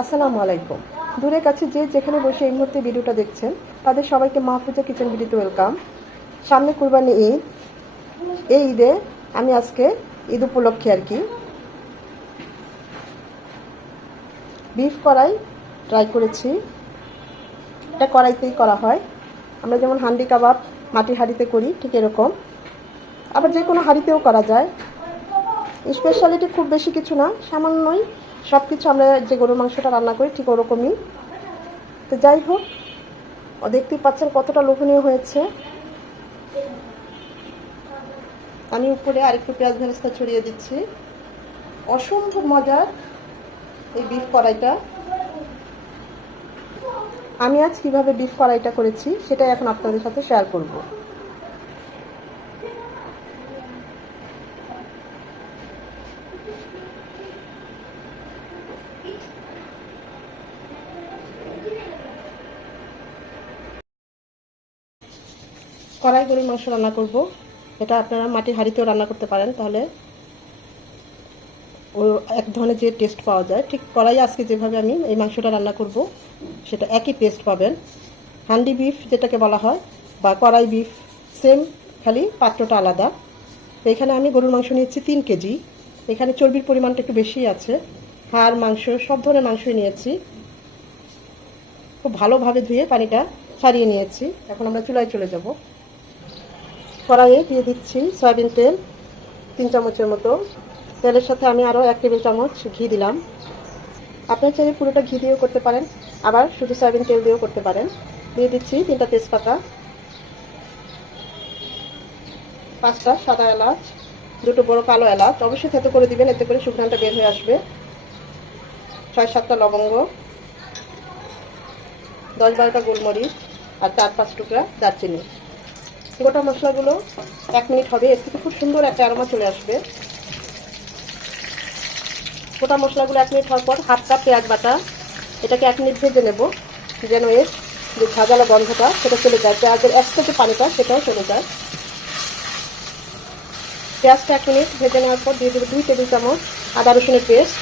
আসসালামু আলাইকুম। দূরে কাছে যে যেখানে বসে এই মুহূর্তে ভিডিওটা দেখছেন তাদের সবাইকে মাহফুজা কিচেন ভিডিওতে ওয়েলকাম। সামনে কুরবানি ঈদ। এই ঈদে আমি আজকে ঈদ উপলক্ষে আর কি বিফ কড়াই ট্রাই করেছি। এটা কড়াইতেই করা হয়, আমরা যেমন হান্ডি কাবাব মাটির হাঁড়িতে করি ঠিক এরকম, আবার যে কোনো হাঁড়িতেও করা যায়। স্পেশালিটি খুব বেশি কিছু না, সামান্যই সব কিছু আমরা যে গরুর মাংসটা রান্না করি ঠিক ওরকমই। তো যাই হোক, দেখতেই পাচ্ছেন কতটা লোভনীয় হয়েছে। আমি উপরে আরেকটু পেঁয়াজ ভেরেস্তা ছড়িয়ে দিচ্ছি। অসম্ভব মজার এই বিফ কড়াইটা। আমি আজ কিভাবে বিফ কড়াইটা করেছি সেটাই এখন আপনাদের সাথে শেয়ার করব। কড়াই গরুর মাংস রান্না করব। এটা আপনারা মাটির হাঁড়িতেও রান্না করতে পারেন, তাহলে ও এক ধরনের যে টেস্ট পাওয়া যায় ঠিক কড়াই আজকে যেভাবে আমি এই মাংসটা রান্না করব সেটা একই টেস্ট পাবেন। হান্ডি বিফ যেটাকে বলা হয় বা কড়াই বিফ সেম, খালি পাত্রটা আলাদা। তো এখানে আমি গরুর মাংস নিয়েছি 3 কেজি। এখানে চর্বির পরিমাণটা একটু বেশি আছে। হাড় মাংস সব ধরনের মাংসই নিয়েছি। খুব ভালোভাবে ধুয়ে পানিটা ছাড়িয়ে নিয়েছি। এখন আমরা চুলায় চলে যাব। কড়াইয়ে দিয়ে দিচ্ছি সয়াবিন তেল 3 চামচের মতো। তেলের সাথে আমি আরও 1 টেবিল চামচ ঘি দিলাম। আপনার চাইলে পুরোটা ঘি দিয়েও করতে পারেন, আবার শুধু সয়াবিন তেল দিয়েও করতে পারেন। দিয়ে দিচ্ছি 3টা তেজপাতা, 5টা সাদা এলাচ, 2টো বড় কালো এলাচ, অবশ্যই থেতো করে দিবেন, এতে করে সুঘ্রাণটা বের হয়ে আসবে। 6-7টা লবঙ্গ, 10-12টা গোলমরিচ আর 4-5 টুকরা দারচিনি। গোটা মশলাগুলো 1 মিনিট হবে, এর থেকে খুব সুন্দর একটা অ্যারোমা চলে আসবে। গোটা মশলাগুলো 1 মিনিট হওয়ার পর 1/2 কাপ পেঁয়াজ বাটা, এটাকে 1 মিনিট ভেজে নেব, যেন এর যে ঝাঁঝালো গন্ধটা সেটা চলে যায়, পেঁয়াজের এক্সট্রা যে পানিটা সেটাও চলে যায়। পেঁয়াজটা 1 মিনিট ভেজে নেওয়ার পর দিয়ে দেবো 2 টেবিল চামচ আদা রসুনের পেস্ট।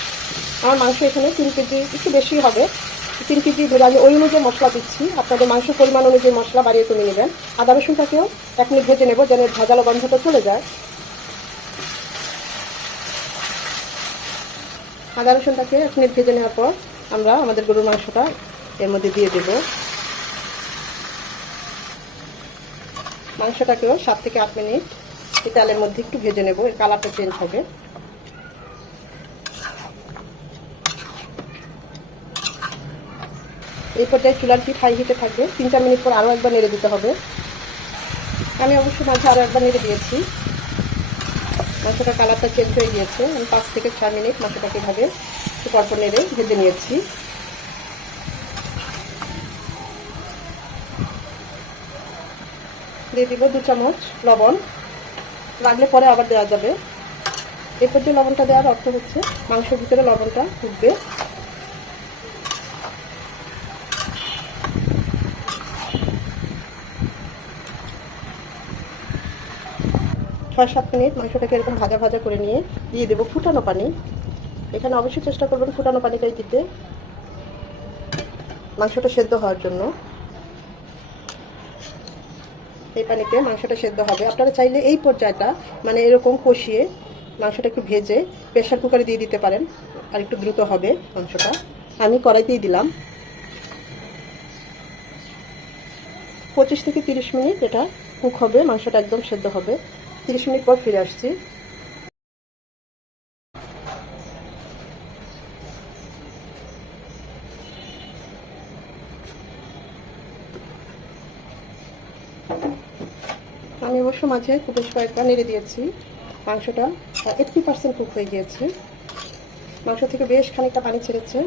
আমার মাংস এখানে 3 কেজি, একটু বেশি হবে। 3 কেজি ধরে আমি ওই অনুযায়ী মশলা দিচ্ছি, আপনাদের মাংস পরিমাণ অনুযায়ী মশলা বাড়িয়ে কমে নেবেন। আদা রসুনটাকেও 1 মিনিট ভেজে নেব, যেন ঝাঁঝালো গন্ধটা চলে যায়। আদা রসুনটাকে 1 মিনিট ভেজে নেওয়ার পর আমরা আমাদের গরুর মাংসটা এর মধ্যে দিয়ে দেব। মাংসটাকেও 7 থেকে 8 মিনিট এই তেলের মধ্যে একটু ভেজে নেব, এর কালারটা চেঞ্জ হবে। এই পর্যায়ে চুলার হিট হাই হিটে থাকবে। 3-4 মিনিট পর আরও একবার নেড়ে দিতে হবে। আমি অবশ্যই মাঝে আরও একবার নেড়ে দিয়েছি। মাংসটা কালারটা চেঞ্জ হয়ে গিয়েছে। আমি 5 থেকে 6 মিনিট মাংসটাকে এভাবে পরপর নেড়ে ভেজে নিয়েছি। দিয়ে দিব 2 চামচ লবণ, লাগলে পরে আবার দেওয়া যাবে। এই পর্যায়ে লবণটা দেওয়ার অর্থ হচ্ছে মাংসের ভিতরে লবণটা ঢুকবে। ছয় 7 মিনিট মাংসটাকে এরকম ভাজা ভাজা করে নিয়ে দিয়ে দেবো ফুটানো পানি। এখানে অবশ্যই চেষ্টা করবেন ফুটানো পানিটাই দিতে, মাংসটা সেদ্ধ হওয়ার জন্য। এই পানিতে মাংসটা সেদ্ধ হবে। আপনারা চাইলে এই পর্যায়টা মানে এরকম কষিয়ে মাংসটা একটু ভেজে প্রেশার কুকারে দিয়ে দিতে পারেন, আর একটু দ্রুত হবে মাংসটা। আমি কড়াইতেই দিলাম। 25 থেকে 30 মিনিট এটা কুক হবে, মাংসটা একদম সেদ্ধ হবে। 30 মিনিট পর ফিরে আসছি। আমি অবশ্য মাঝে বেশ কয়েকবার নেড়ে দিয়েছি। মাংসটা 80% কুক হয়ে গিয়েছে। মাংস থেকে বেশ খানিকটা পানি ছেড়েছে।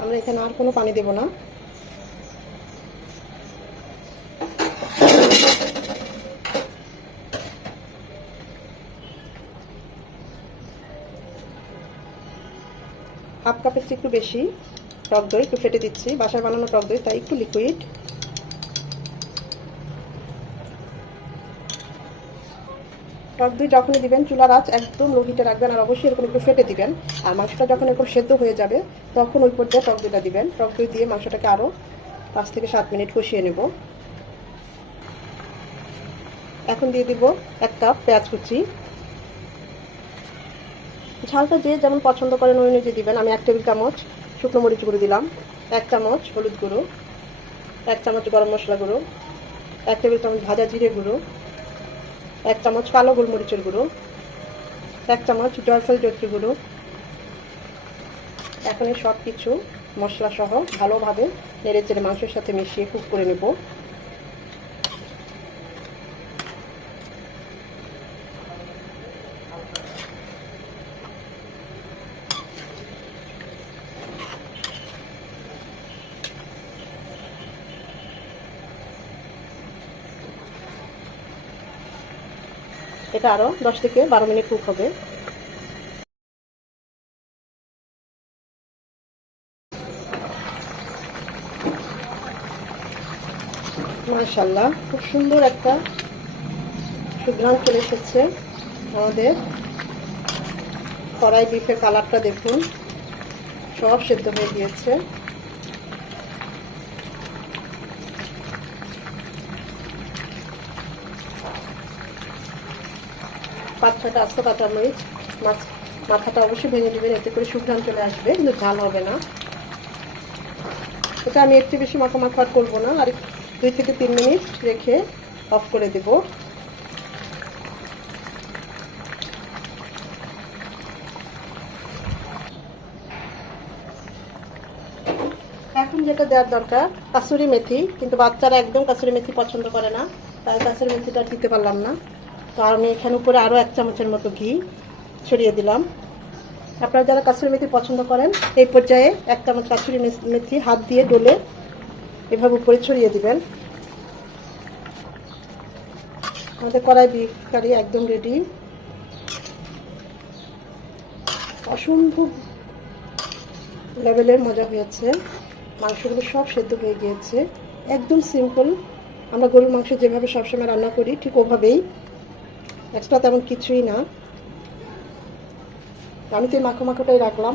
আমরা এখানে আর কোনো পানি দেব না। হাফ কাপের চেয়ে একটু বেশি টক দই একটু ফেটে দিচ্ছি, বাসায় বানানো টক দই, তাই একটু লিকুইড। টক দই যখনই দিবেন চুলার আঁচ একদম লো হিটে রাখবেন, আর অবশ্যই এরকম একটু ফেটে দিবেন। আর মাংসটা যখন এরকম সেদ্ধ হয়ে যাবে তখন ওই পর্যায়ে টক দইটা দিবেন। টক দই দিয়ে মাংসটাকে আরও 5 থেকে 7 মিনিট কষিয়ে নেব। এখন দিয়ে দিব 1 কাপ পেঁয়াজ কুচি। ঝালটা যে যেমন পছন্দ করেন ওই অনুযায়ী দিবেন। আমি 1 টেবিল চামচ শুকনো মরিচ গুঁড়ো দিলাম, 1 চামচ হলুদ গুঁড়ো, 1 চামচ গরম মশলা গুঁড়ো, 1 টেবিল চামচ ভাজা জিরে গুঁড়ো, 1 চামচ কালো গোলমরিচের গুঁড়ো, 1 চামচ জয়ফল জয়ত্রী গুঁড়ো। এখন এই সব কিছু মশলা সহ ভালোভাবে নেড়েচেড়ে মাংসের সাথে মিশিয়ে কুক করে নেব। এটা আরও 10 থেকে 12 মিনিট কুক হবে। মাশাআল্লাহ, খুব সুন্দর একটা সুঘ্রাণ চলে এসেছে। আমাদের কড়াই বিফের কালারটা দেখুন, সব সেদ্ধ হয়ে গিয়েছে। পাঁচ ছয়টা আস্ত কাঁচামরিচ, মাথাটা অবশ্যই ভেঙে দেবেন, এতে করে সুঘ্রাণ চলে আসবে, কিন্তু ঝাল হবে না। এটা আমি একটু বেশি মাখা করবো না, আর 2 থেকে 3 মিনিট রেখে অফ করে দেব। এখন যেটা দেওয়ার দরকার কাসুরি মেথি, কিন্তু বাচ্চারা একদম কাসুরি মেথি পছন্দ করে না, তাই কাসুরি মেথিটা দিতে পারলাম না। তো আমি এখানে উপরে আরও 1 চামচের মতো ঘি ছড়িয়ে দিলাম। আপনারা যারা কাসুরি মেথি পছন্দ করেন এই পর্যায়ে 1 চামচ কাসুরি মেথি হাত দিয়ে ডলে এভাবে উপরে ছড়িয়ে দিবেন। আমাদের কড়াই বিফ কারি একদম রেডি। অসম্ভব লেভেলের মজা হয়েছে, মাংসগুলো সব সেদ্ধ হয়ে গিয়েছে। একদম সিম্পল, আমরা গরুর মাংস যেভাবে সবসময় রান্না করি ঠিক ওভাবেই, এক্সট্রা তেমন কিছুই না। আমি তো এই মাখোটাই রাখলাম,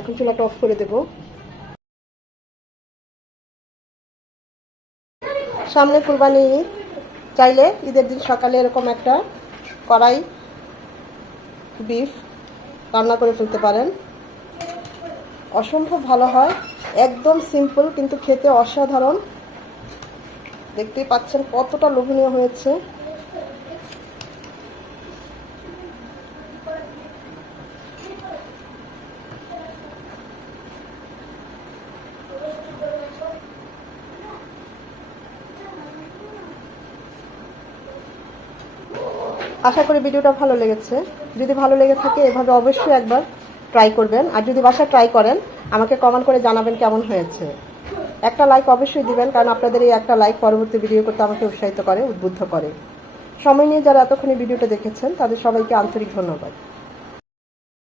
এখন চুলাটা অফ করে দেব। সামনে কুরবানি ঈদ, চাইলে ঈদের দিন সকালে এরকম একটা কড়াই বিফ রান্না করে ফেলতে পারেন, অসম্ভব ভালো হয়। একদম সিম্পল কিন্তু খেতে অসাধারণ। দেখতেই পাচ্ছেন কতটা লোভনীয় হয়েছে। আশা করি ভিডিওটা ভালো লেগেছে। যদি ভালো লেগে থাকে এভাবে অবশ্যই একবার ট্রাই করবেন, আর যদি বাসায় ট্রাই করেন আমাকে কমেন্ট করে জানাবেন কেমন হয়েছে। একটা লাইক অবশ্যই দিবেন, কারণ আপনাদের এই একটা লাইক পরবর্তী ভিডিও করতে আমাকে উৎসাহিত করে, উদ্বুদ্ধ করে। সময় নিয়ে যারা এতক্ষণে ভিডিওটা দেখেছেন তাদের সবাইকে আন্তরিক ধন্যবাদ।